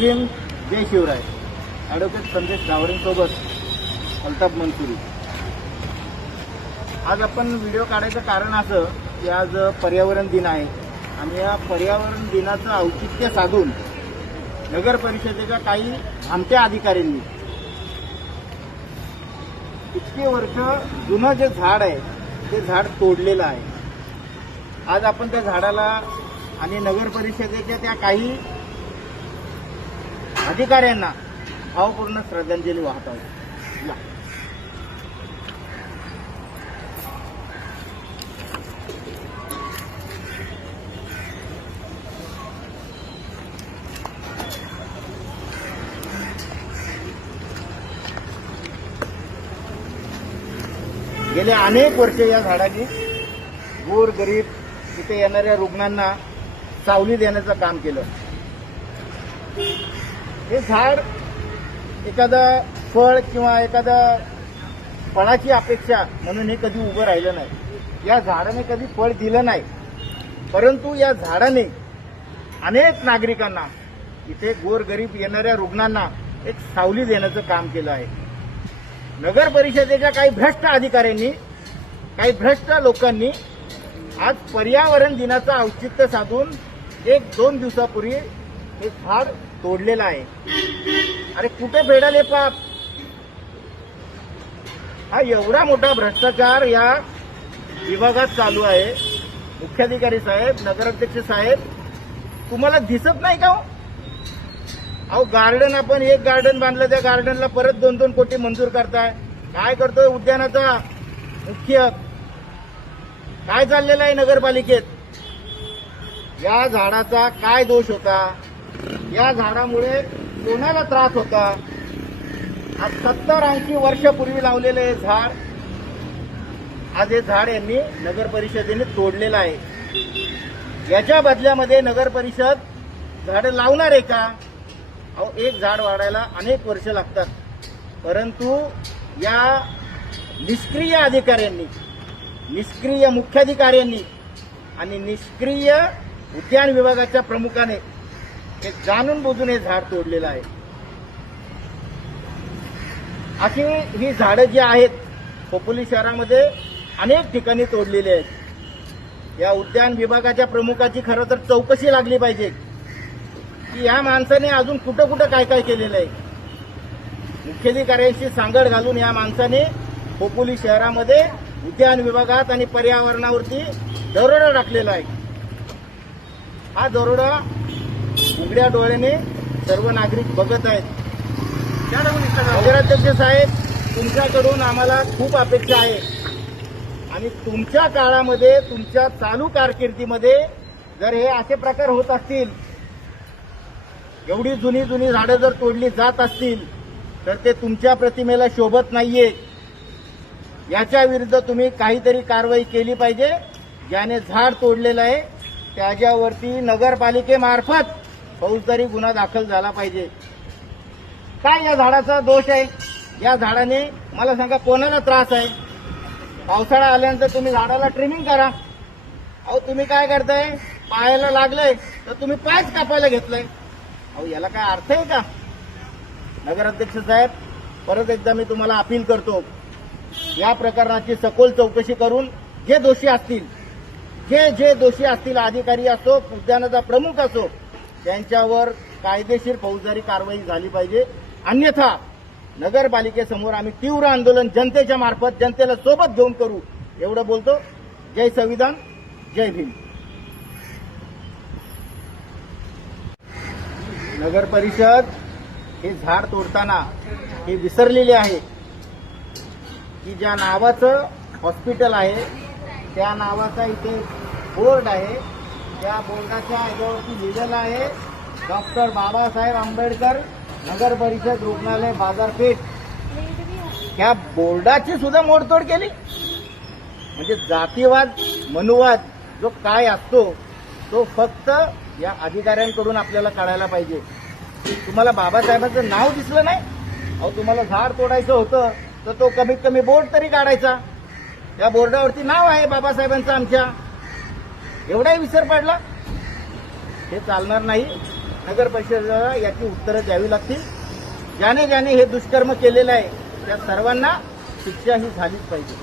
भीम, जय Shivray. Advocate संदेश गावडेंसोबत अल्ताफ मंसुरी. आज आपण व्हिडिओ काढायचं कारण असं की आज पर्यावरण दिन आहे आणि या पर्यावरण दिनाचं औचित्य साधून नगर परिषदेच्या काही भामट्या अधिकाऱ्यांनी इतके वर्ष जुनं जे झाड आहे ते झाड तोडलेलं आहे. आज आपण त्या झाडाला आणि नगर परिषदेच्या त्या काही अधिकाऱ्यांना भावपूर्ण श्रद्धांजली वाहत आहोत. या. गेले अनेक वर्ष या झाडाने गोर गरीब तिथे येणाऱ्या रुग्णांना सावली देण्याचं काम केलं. हे झाड एखादा फळ किंवा एखादा फळाची अपेक्षा म्हणून हे कधी उभं राहिलं नाही. या झाडाने कधी फळ दिलं नाही, परंतु या झाडाने अनेक नागरिकांना इथे गोरगरीब येणाऱ्या रुग्णांना एक सावली देण्याचं काम केलं आहे. नगर परिषदेच्या काही भ्रष्ट अधिकाऱ्यांनी, काही भ्रष्ट लोकांनी आज पर्यावरण दिनाचं औचित्य साधून 1-2 दिवसापूर्वी हे झाड तोडलेलं आहे. अरे कुठे फेडाले पाप? हा एवढा मोठा भ्रष्टाचार या विभागात चालू आहे. मुख्याधिकारी साहेब, नगराध्यक्ष साहेब, तुम्हाला दिसत नाही का हो? अहो गार्डन, आपण एक गार्डन बांधलं, त्या गार्डनला परत 2-2 कोटी मंजूर करताय. काय करतोय उद्यानाचा मुख्य? काय चाललेलं आहे नगरपालिकेत? या झाडाचा काय दोष होता? या झाडामुळे कोणाला त्रास होता? आज 70-80 वर्षापूर्वी लावलेलं हे झाड, आज हे झाड यांनी नगर परिषदेने तोडलेलं आहे. याच्या बदल्यामध्ये नगर परिषद झाडं लावणार आहे का? अहो एक झाड वाढायला अनेक वर्ष लागतात, परंतु या निष्क्रिय अधिकाऱ्यांनी, निष्क्रिय मुख्याधिकाऱ्यांनी आणि निष्क्रिय उद्यान विभागाच्या प्रमुखाने हे जाणून बुजून हे झाड तोडलेलं आहे. अशी ही झाडं जी आहेत खोपोली शहरामध्ये अनेक ठिकाणी तोडलेली आहेत. या उद्यान विभागाच्या प्रमुखाची खरं तर चौकशी लागली पाहिजे की या माणसाने अजून कुठं कुठं काय काय केलेलं आहे. मुख्याधिकाऱ्यांशी सांगड घालून या माणसाने खोपोली शहरामध्ये उद्यान विभागात आणि पर्यावरणावरती दरोडा टाकलेला आहे. हा दरोडा उघड्या डोळ्याने सर्व नागरिक बघत आहेत. नगराध्यक्ष साहेब, तुमच्याकडून आम्हाला खूप अपेक्षा आहे आणि तुमच्या काळामध्ये, तुमच्या चालू कारकिर्दीमध्ये जर हे असे प्रकार होत असतील, एवढी जुनी जुनी झाडं जर तोडली जात असतील, तर ते तुमच्या प्रतिमेला शोभत नाहीये. याच्या विरुद्ध तुम्ही काहीतरी कारवाई केली पाहिजे. ज्याने झाड तोडलेलं आहे त्याच्यावरती नगरपालिकेमार्फत फौजदारी गुन्हा दाखल झाला पाहिजे. काय या झाडाचा दोष आहे? या झाडाने मला सांगा कोणाला त्रास आहे? पावसाळा आल्यानंतर तुम्ही झाडाला ट्रिमिंग करा. अहो तुम्ही काय करताय? पायाला लागलंय तर तुम्ही पायच कापायला घेतलंय. अहो याला काय अर्थ आहे का? नगराध्यक्ष साहेब, परत एकदा मी तुम्हाला अपील करतो, या प्रकरणाची सखोल चौकशी करून जे दोषी असतील, जे दोषी असतील, अधिकारी असो, उद्यानाचा प्रमुख असो, त्यांच्यावर कायदेशीर फौजदारी कारवाई झाली पाहिजे. अन्यथा नगरपालिकेसमोर आम्ही तीव्र आंदोलन जनतेच्या मार्फत, जनतेला सोबत घेऊन करू, एवढं बोलतो. जय संविधान, जय भीम. नगर परिषद हे झाड तोडताना हे विसरलेले आहे की ज्या नावाचं हॉस्पिटल आहे त्या नावाचा इथे बोर्ड आहे. त्या बोर्डाच्या याच्यावरती लिहिलेलं आहे डॉक्टर बाबासाहेब आंबेडकर नगर परिषद रुग्णालय बाजारपेठ. त्या बोर्डाची सुद्धा मोडतोड केली. म्हणजे जातीवाद, मनुवाद जो काय असतो तो फक्त या अधिकाऱ्यांकडून आपल्याला काढायला पाहिजे. तुम्हाला बाबासाहेबांचं नाव दिसलं नाही? अहो तुम्हाला झाड तोडायचं होतं तर तो कमीत कमी बोर्ड तरी काढायचा. त्या बोर्डावरती नाव आहे बाबासाहेबांचं आमच्या. एवढाही विसर पडला? हे चालणार नाही. नगर परिषदेला याची उत्तरं द्यावी लागतील. ज्याने ज्याने हे दुष्कर्म केलेलं आहे त्या सर्वांना शिक्षा ही झालीच पाहिजे.